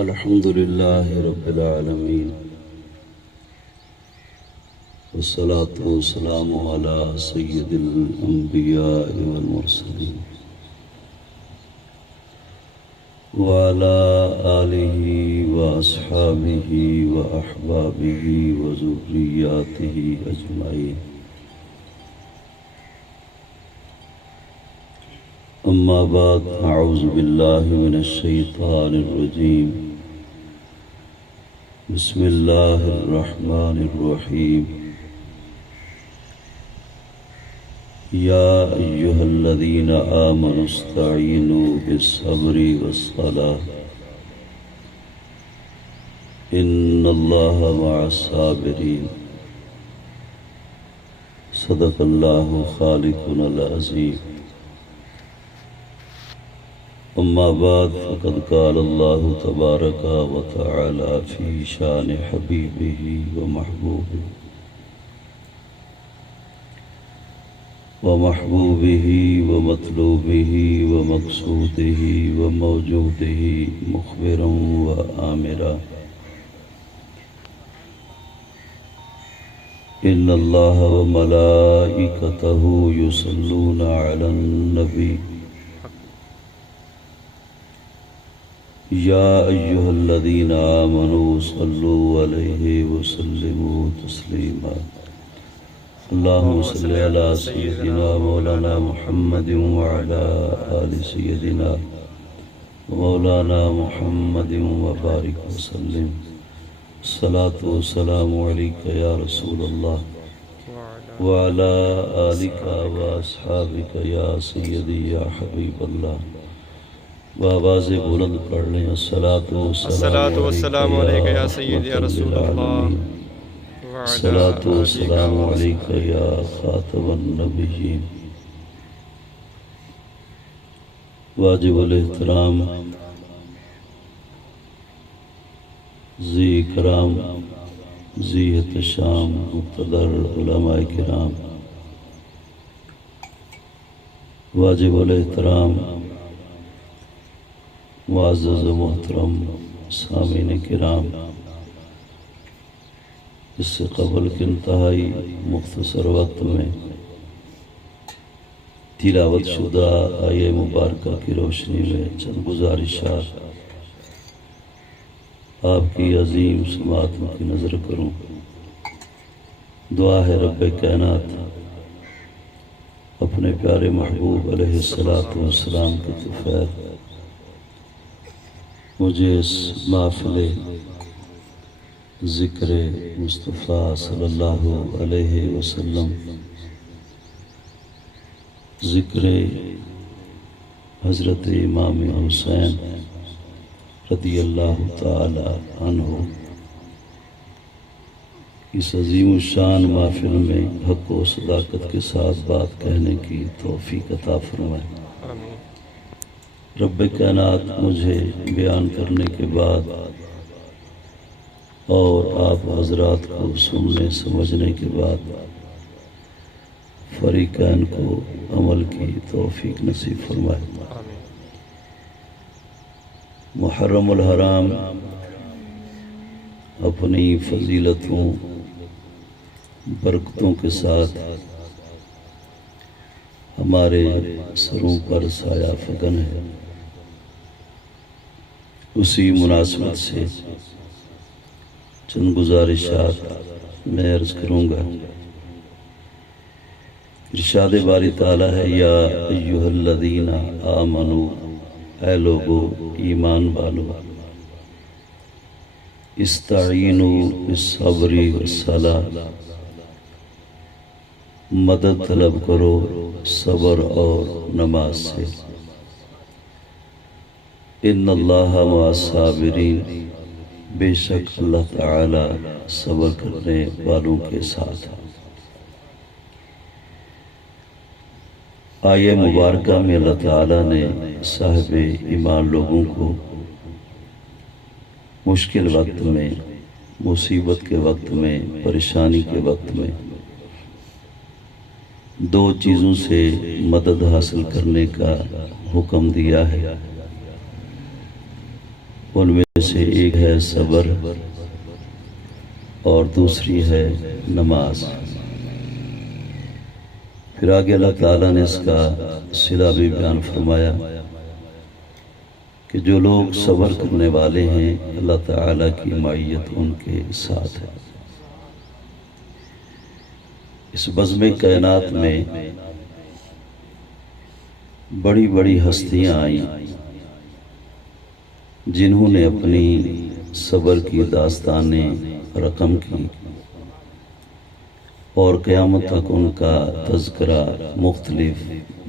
الحمد لله رب العالمين والصلاة والسلام على سيد الأنبياء والمرسلين وعلى آله وأصحابه وأحبابه وذرياته أجمعين. أما بعد، أعوذ بالله من الشيطان الرجيم. بسم الله الرحمن الرحيم. يا أيها الذين آمنوا استعينوا بالصبر والصلاة إن الله مع الصابرين. صدق الله خالقنا العظيم. أما بعد، فقد قال الله تبارك وتعالى في شان حبيبه ومحبوبه ومطلوبه ومقصوده وموجوده مخبرا وآمرا. إن الله وملائكته يصلون على النبي يا أيها الذين آمنوا صلوا عليه وسلموا تسليما. اللهم صل على سيدنا مولانا محمد وعلى آل سيدنا مولانا محمد وبارك وسلم. الصلاة والسلام عليك يا رسول الله وعلى آلك وأصحابك يا سيدي يا حبيب الله. بآواز بلند پڑھ لیں الصلاة والسلام علیکہ یا سیدی یا رسول اللہ، الصلاة والسلام علیکہ یا خاتم النبیین. واجب الاحترام ذی کرام ذی احتشام مقتدر علماء کرام، واجب الاحترام معزز و محترم سامعین کرام، اس سے قبل کے انتہائی مختصر وقت میں تلاوت شدہ آیہ مبارکہ کی روشنی میں چند گزارشات آپ کی عظیم سماعتوں کی نظر کروں. دعا ہے رب کائنات اپنے پیارے محبوب علیہ السلام کے طفیل مجھے اس محفل ذکر مصطفیٰ صلی اللہ علیہ وسلم، ذکر حضرت امام حسین رضی اللہ تعالی عنہ، اس عظیم الشان محفل میں حق و صداقت کے ساتھ بات کہنے کی توفیق عطا فرمائے. رب کائنات مجھے بیان کرنے کے بعد اور آپ حضرات کو سننے سمجھنے کے بعد فریقین کو عمل کی توفیق نصیب فرمائے. محرم الحرام اپنی فضیلتوں برکتوں کے ساتھ ہمارے سروں پر سایہ فکن ہے. اسی مناسبت سے چند گزارشات میں عرض کروں گا. ارشاد باری تعالیٰ ہے یا ایہا الذین آمنوا، اے لوگو ایمان والو، استعینوا بالصبر والصلاۃ، مدد طلب کرو صبر اور نماز سے. ان اللہ مع الصابرین، بے شک اللہ تعالی صبر کرنے والوں کے ساتھ. آیہ مبارکہ میں اللہ تعالی نے صاحب ایمان لوگوں کو مشکل وقت میں، مصیبت کے وقت میں، پریشانی کے وقت میں دو چیزوں سے مدد حاصل کرنے کا حکم دیا ہے. ان میں سے ایک ہے صبر اور دوسری ہے نماز۔ پھر آگے اللہ تعالیٰ نے اس کا صلہ بھی بیان فرمایا کہ جو لوگ صبر کرنے والے ہیں اللہ تعالیٰ کی معیت ان کے ساتھ ہے۔ اس بزم کائنات میں بڑی بڑی ہستیاں آئیں جنہوں نے اپنی صبر کی داستانیں رقم کی اور قیامت تک ان کا تذکرہ مختلف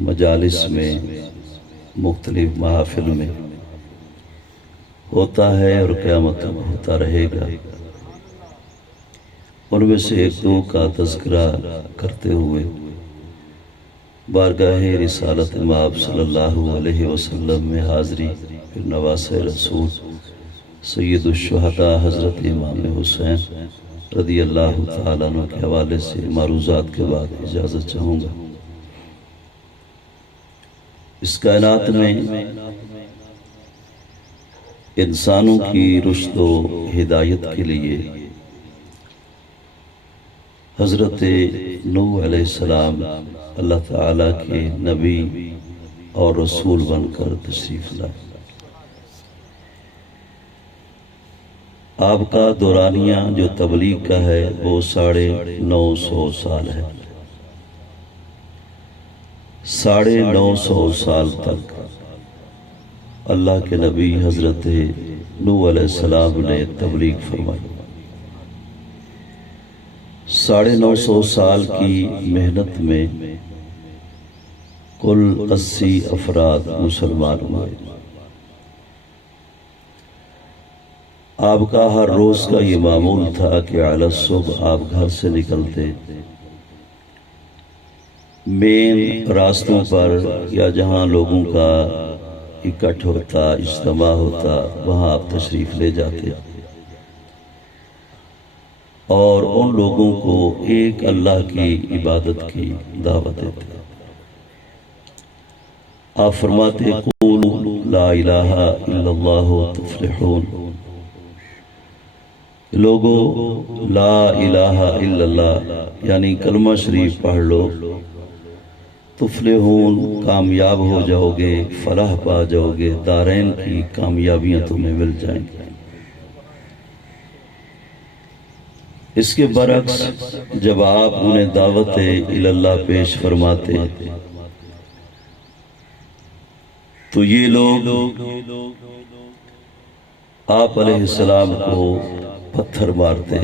مجالس میں، مختلف محافل میں ہوتا ہے اور قیامت تک ہوتا رہے گا۔ ان میں سے ایک دو کا تذکرہ کرتے ہوئے بارگاہ رسالت مآب صلی اللہ علیہ وسلم میں حاضری، پھر نواسہ رسول سید الشہداء حضرت امام حسین رضی اللہ تعالیٰ عنہ کے حوالے سے معروضات کے بعد اجازت چاہوں گا۔ اس کائنات میں انسانوں کی رشد و ہدایت کے لیے حضرت نوح علیہ السلام اللہ تعالیٰ کے نبی اور رسول بن کر تشریف لائے۔ آپ کا دورانیہ جو تبلیغ کا ہے وہ 950 سال ہے۔ 950 سال تک اللہ کے نبی حضرت نوح علیہ السلام نے تبلیغ فرمائی۔ 950 سال کی محنت میں کل 80 افراد مسلمان ہوئے۔ آپ کا ہر روز کا یہ معمول تھا کہ اعلی صبح آپ گھر سے نکلتے، مین راستوں پر یا جہاں لوگوں کا اکٹھ ہوتا، اجتماع ہوتا، وہاں آپ تشریف لے جاتے اور ان لوگوں کو ایک اللہ کی عبادت کی دعوت دیتے۔ آپ فرماتے قولوا لا الہ الا اللہ تفلحون، لوگو لا الہ الا اللہ یعنی کلمہ شریف پڑھ لو، تفلحون کامیاب ہو جاؤ گے، فلاح پا جاؤ گے، دارین کی کامیابیاں تمہیں مل جائیں گی۔ اس کے برعکس جب آپ انہیں دعوت اللہ پیش فرماتے تو یہ لوگ آپ علیہ السلام کو پتھر مارتے،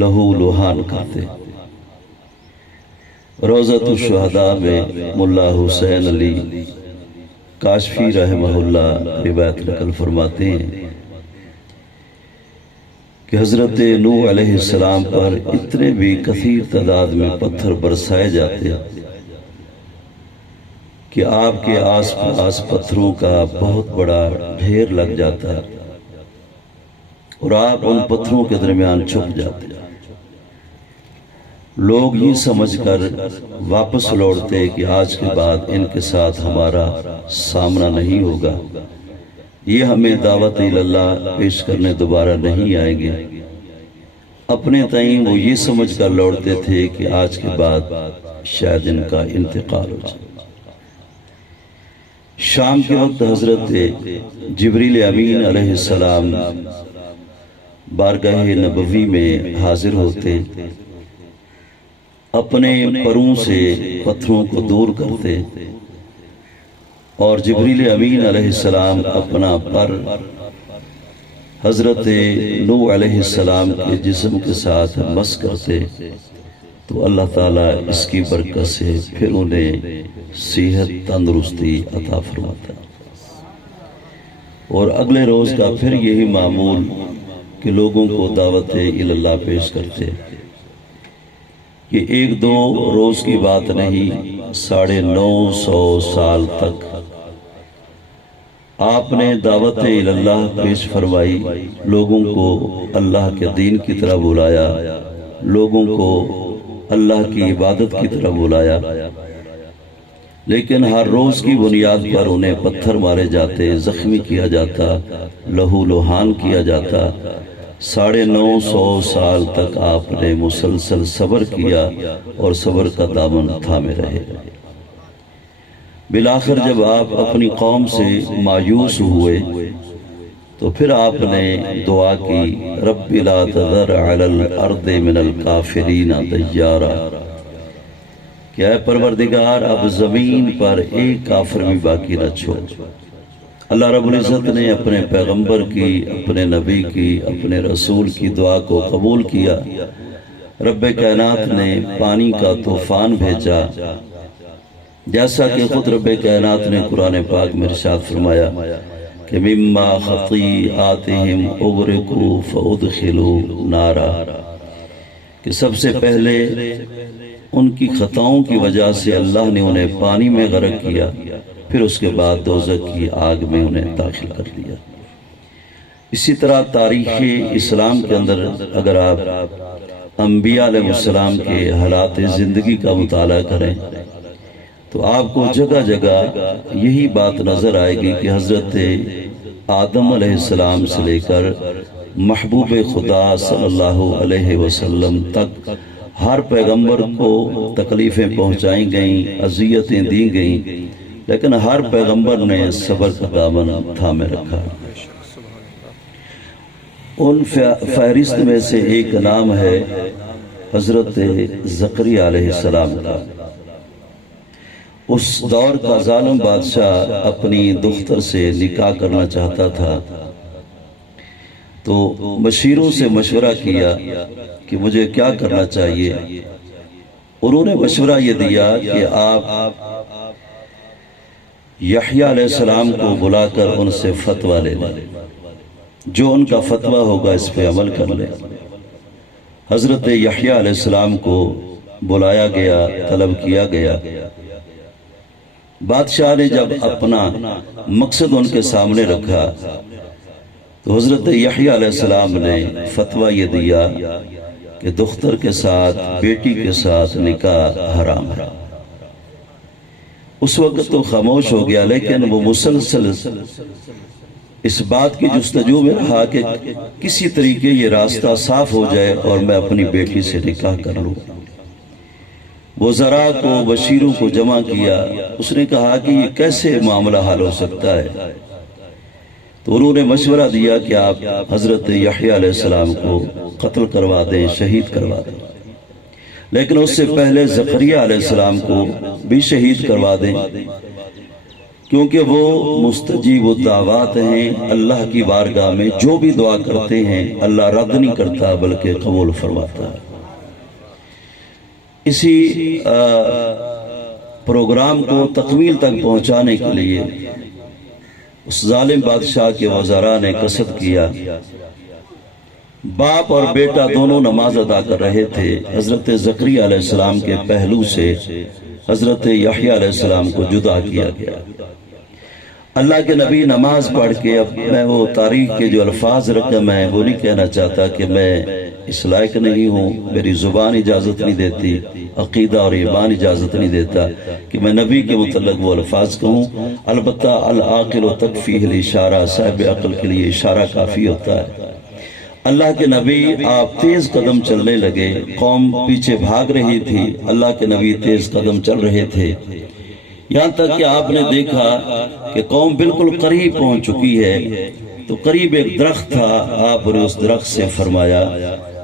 لہو لوہان کرتے۔ روضۃ الشہداء میں ملا حسین علی کاشفی رحمہ اللہ روایت نقل فرماتے ہیں کہ حضرت نوح علیہ السلام پر اتنے بھی کثیر تعداد میں پتھر برسائے جاتے کہ آپ کے آس پاس پتھروں کا بہت بڑا ڈھیر لگ جاتا اور آپ ان پتھروں کے درمیان چھپ جاتے۔ لوگ یہ سمجھ کر واپس لوٹتے کہ آج کے بعد ان کے ساتھ ہمارا سامنا نہیں ہوگا، یہ ہمیں دعوت اللہ پیش کرنے دوبارہ نہیں آئیں گے۔ اپنے تئیں وہ یہ سمجھ کر لوٹتے تھے کہ آج کے بعد شاید ان کا انتقال ہو جائے۔ شام کے وقت حضرت جبریل امین علیہ السلام بارگاہ نبوی میں حاضر ہوتے، اپنے پروں سے پتھروں کو دور کرتے اور جبریل امین علیہ السلام اپنا پر حضرت نوح علیہ السلام کے جسم کے ساتھ مس کرتے تو اللہ تعالیٰ اس کی برکت سے پھر انہیں صحت تندرستی عطا فرماتا، اور اگلے روز کا پھر یہی معمول کہ لوگوں کو دعوت اللہ پیش کرتے۔ یہ ایک دو روز کی بات نہیں، 950 سال تک آپ نے دعوت اللہ پیش فرمائی، لوگوں کو اللہ کے دین کی طرف بلایا، لوگوں کو اللہ کی عبادت کی طرف بلایا، لیکن ہر روز کی بنیاد پر انہیں پتھر مارے جاتے، زخمی کیا جاتا، لہو لہان کیا جاتا۔ 950 سال تک آپ نے مسلسل صبر کیا اور صبر کا دامن تھامے رہے۔ بالآخر جب آپ اپنی قوم سے مایوس ہوئے تو پھر آپ نے دعا کی، رب لا تذر علی الارض من الکافرین دیارا، کہ اے پروردگار اب زمین پر ایک کافر بھی باقی نہ چھوڑ۔ اللہ رب العزت نے اپنے پیغمبر کی، اپنے نبی کی، اپنے رسول کی دعا کو قبول کیا۔ رب کائنات نے پانی کا طوفان بھیجا، جیسا کہ خود رب کائنات نے قرآن پاک میں ارشاد فرمایا کہ مما خطیئاتہم اغرقوا فادخلوا نارا، کہ سب سے پہلے ان کی خطاؤں کی وجہ سے اللہ نے انہیں پانی میں غرق کیا، پھر اس کے بعد دوزخ کی آگ میں انہیں داخل کر دیا۔ اسی طرح تاریخ اسلام کے اندر اگر آپ انبیاء علیہ السلام کے حالات زندگی کا مطالعہ کریں تو آپ کو جگہ جگہ یہی بات نظر آئے گی کہ حضرت آدم علیہ السلام سے لے کر محبوب خدا صلی اللہ علیہ وسلم تک ہر پیغمبر کو تکلیفیں پہنچائیں گئیں، اذیتیں دی گئیں، لیکن ہر پیغمبر نے صبر کا دامن تھامے رکھا۔ ان فہرست میں سے ایک نام ہے حضرت زکریا علیہ السلام کا۔ اس دور کا ظالم بادشاہ اپنی دختر سے نکاح کرنا چاہتا تھا، تو مشیروں سے مشورہ کیا کہ مجھے کیا کرنا چاہیے۔ انہوں نے مشورہ یہ دیا کہ آپ یحییٰ علیہ السلام کو بلا کر ان سے فتویٰ لے لیں، جو ان کا فتویٰ ہوگا اس پہ عمل کر لیں۔ حضرت یحییٰ علیہ السلام کو بلایا گیا، طلب کیا گیا۔ بادشاہ نے جب اپنا مقصد ان کے سامنے رکھا تو حضرت یحییٰ علیہ السلام نے فتویٰ یہ دیا کہ دختر کے ساتھ، بیٹی کے ساتھ نکاح حرام ہے۔ اس وقت تو خاموش ہو گیا، لیکن وہ مسلسل اس بات کی جستجو میں رہا کہ کسی طریقے یہ راستہ صاف ہو جائے اور میں اپنی بیٹی سے نکاح کر لوں۔ وزراء کو، بشیروں کو جمع کیا۔ اس نے کہا کہ یہ کیسے معاملہ حل ہو سکتا ہے؟ تو انہوں نے مشورہ دیا کہ آپ حضرت یحییٰ علیہ السلام کو قتل کروا دیں، شہید کروا دیں، لیکن اس سے پہلے زکریا علیہ السلام کو بھی شہید کروا دیں، کیونکہ وہ مستجیب الدعوات ہیں۔ اللہ کی بارگاہ میں جو بھی دعا کرتے ہیں اللہ رد نہیں کرتا بلکہ قبول فرماتا ہے۔ اسی پروگرام کو تکمیل تک پہنچانے کے لیے اس ظالم بادشاہ کے وزراء نے قصد کیا۔ باپ اور بیٹا دونوں نماز ادا کر رہے تھے۔ حضرت زکریا علیہ السلام کے پہلو سے حضرت یحییٰ علیہ السلام کو جدا کیا گیا۔ اللہ کے نبی نماز پڑھ کے، اب میں وہ تاریخ کے جو الفاظ رکھا، میں وہ نہیں کہنا چاہتا کہ میں اس لائق نہیں ہوں، میری زبان اجازت نہیں دیتی، عقیدہ اور ایمان اجازت نہیں دیتا کہ میں نبی کے متعلق وہ الفاظ کہوں۔ البتہ العاقل تکفیہ الاشارہ، صاحب عقل کے لیے اشارہ کافی ہوتا ہے۔ اللہ کے نبی آپ تیز قدم چلنے لگے، قوم پیچھے بھاگ رہی تھی، اللہ کے نبی تیز قدم چل رہے تھے، یہاں تک کہ آپ نے دیکھا کہ قوم بالکل قریب پہنچ چکی ہے۔ تو قریب ایک درخت تھا، آپ نے اس درخت سے فرمایا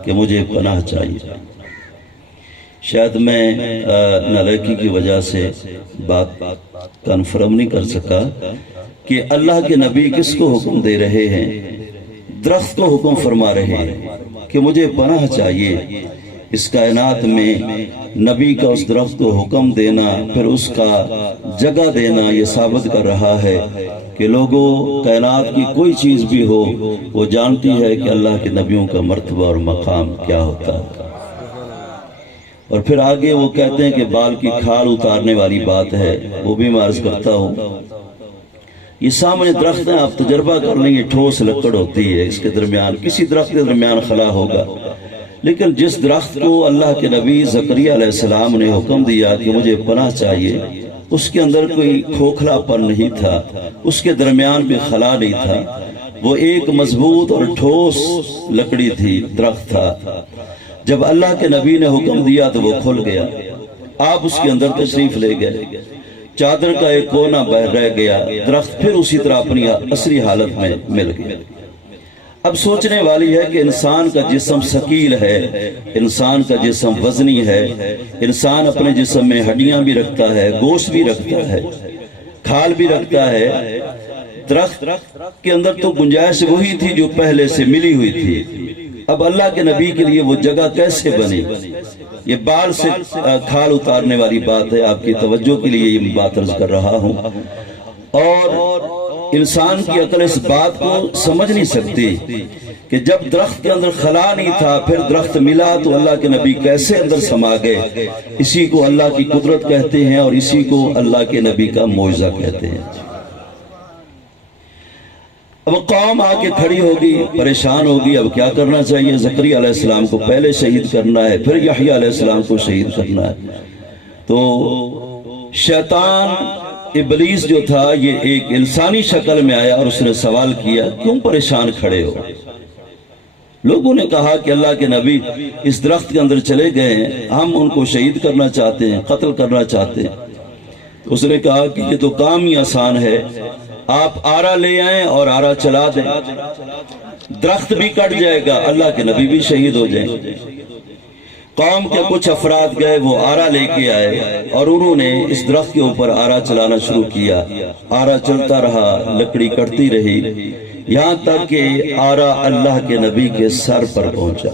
کہ مجھے پناہ چاہیے۔ شاید میں نالائکی کی وجہ سے بات کنفرم نہیں کر سکا کہ اللہ کے نبی کس کو حکم دے رہے ہیں؟ درخت کو حکم فرما رہے ہیں کہ مجھے پناہ چاہیے۔ اس کائنات میں نبی کا اس درخت کو حکم دینا، پھر اس کا جگہ دینا، یہ ثابت کر رہا ہے کہ لوگوں، کائنات کی کوئی چیز بھی ہو وہ جانتی ہے کہ اللہ کے نبیوں کا مرتبہ اور مقام کیا ہوتا ہے۔ اور پھر آگے وہ کہتے ہیں کہ بال کی کھال اتارنے والی بات ہے، وہ بھی میں عرض کرتا ہوں۔ یہ سامنے درخت ہیں، آپ تجربہ کر لیں، یہ ٹھوس لکڑ ہوتی ہے، اس کے درمیان کسی درخت کے درمیان خلا ہوگا، لیکن جس درخت کو اللہ کے نبی زکریا علیہ السلام نے حکم دیا کہ مجھے پناہ چاہیے، اس کے اندر کوئی کھوکھلا پن نہیں تھا، اس کے درمیان بھی خلا نہیں تھا، وہ ایک مضبوط اور ٹھوس لکڑی تھی، درخت تھا۔ جب اللہ کے نبی نے حکم دیا تو وہ کھل گیا، آپ اس کے اندر تشریف لے گئے، چادر کا ایک کونا رہ گیا، درخت پھر اسی طرح اپنی اصلی حالت میں مل گیا۔ اب سوچنے والی ہے کہ انسان کا جسم ثقیل ہے، انسان کا جسم وزنی ہے، انسان اپنے جسم میں ہڈیاں بھی رکھتا ہے، گوشت بھی رکھتا ہے، کھال بھی رکھتا ہے۔ درخت کے اندر تو گنجائش وہی تھی جو پہلے سے ملی ہوئی تھی، اب اللہ کے نبی کے لیے وہ جگہ کیسے بنی؟ یہ بال سے کھال اتارنے والی بات ہے، آپ کی توجہ کے لیے یہ بات عرض کر رہا ہوں۔ اور انسان کی عقل اس بات کو سمجھ نہیں سکتی کہ جب درخت کے اندر خلا نہیں تھا، پھر درخت ملا تو اللہ کے نبی کیسے اندر سما گئے۔ اسی کو اللہ کی قدرت کہتے ہیں اور اسی کو اللہ کے نبی کا معجزہ کہتے ہیں۔ اب قوم آ کے کھڑی ہوگی، پریشان ہوگی، اب کیا کرنا چاہیے؟ زکریا علیہ السلام کو پہلے شہید کرنا ہے، پھر یحییٰ علیہ السلام کو شہید کرنا ہے۔ تو شیطان ابلیس جو تھا یہ ایک انسانی شکل میں آیا اور اس نے سوال کیا، کیوں پریشان کھڑے ہو؟ لوگوں نے کہا کہ اللہ کے نبی اس درخت کے اندر چلے گئے ہیں، ہم ان کو شہید کرنا چاہتے ہیں، قتل کرنا چاہتے ہیں۔ اس نے کہا کہ یہ تو کام ہی آسان ہے، آپ آرا لے آئیں اور آرا چلا دیں، درخت بھی کٹ جائے گا، اللہ کے نبی بھی شہید ہو جائیں۔ قوم کے کچھ افراد گئے، وہ آرا لے کے آئے اور انہوں نے اس درخت کے اوپر آرا چلانا شروع کیا۔ آرا چلتا رہا، لکڑی کٹتی رہی، یہاں تک کہ آرا اللہ کے نبی کے سر پر پہنچا۔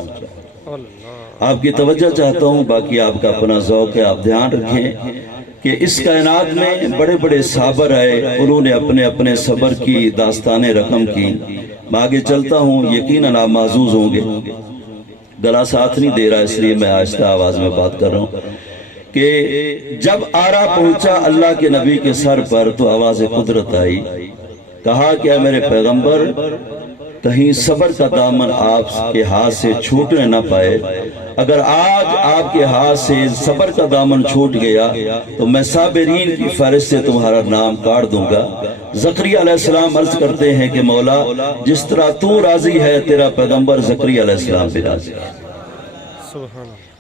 آپ کی توجہ چاہتا ہوں، باقی آپ کا اپنا ذوق ہے، آپ دھیان رکھیں کہ اس کائنات میں بڑے بڑے صابر آئے، انہوں نے اپنے اپنے صبر کی داستانیں رقم کی۔ میں آگے چلتا ہوں، یقیناً آپ محظوظ ہوں گے، گلا ساتھ نہیں دے رہا اس لیے میں آہستہ آواز میں بات کر رہا ہوں کہ جب آرا پہنچا اللہ کے نبی کے سر پر تو آواز قدرت آئی، کہا کہ اے میرے پیغمبر، کہیں صبر کا دامن آپ کے ہاتھ سے چھوٹنے نہ پائے، اگر آج آپ کے ہاتھ سے صبر کا دامن چھوٹ گیا تو میں صابرین کی فہرست سے تمہارا نام کاٹ دوں گا۔ زکریا علیہ السلام عرض کرتے ہیں کہ مولا، جس طرح تو راضی ہے تیرا پیغمبر زکریا علیہ السلام بھی راضی ہے۔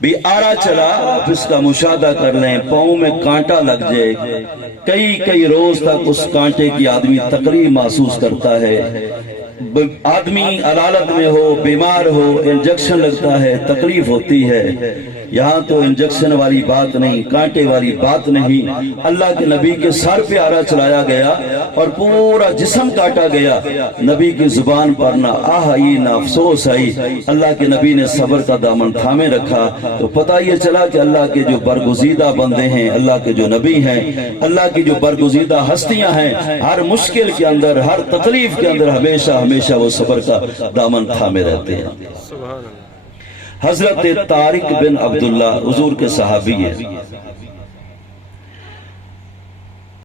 بھی آرا چلا، آپ اس کا مشاہدہ کر لیں، پاؤں میں کانٹا لگ جائے، کئی روز تک اس کانٹے کی آدمی تکلیف محسوس کرتا ہے، آدمی علالت میں ہو، بیمار ہو، انجیکشن لگتا ہے، تکلیف ہوتی ہے۔ یہاں تو انجیکشن والی بات نہیں، کانٹے والی بات نہیں، اللہ کے نبی کے سر پہ آرا چلایا گیا اور پورا جسم کاٹا گیا۔ نبی کی زبان پر نہ آہ آئی نہ افسوس آئی، اللہ کے نبی نے صبر کا دامن تھامے رکھا۔ تو پتہ یہ چلا کہ اللہ کے جو برگزیدہ بندے ہیں، اللہ کے جو نبی ہیں، اللہ کی جو برگزیدہ ہستیاں ہیں، ہر مشکل کے اندر، ہر تکلیف کے اندر ہمیشہ وہ صبر کا دامن تھامے رہتے ہیں۔ حضرت طارق بن عبداللہ حضور کے صحابی ہیں،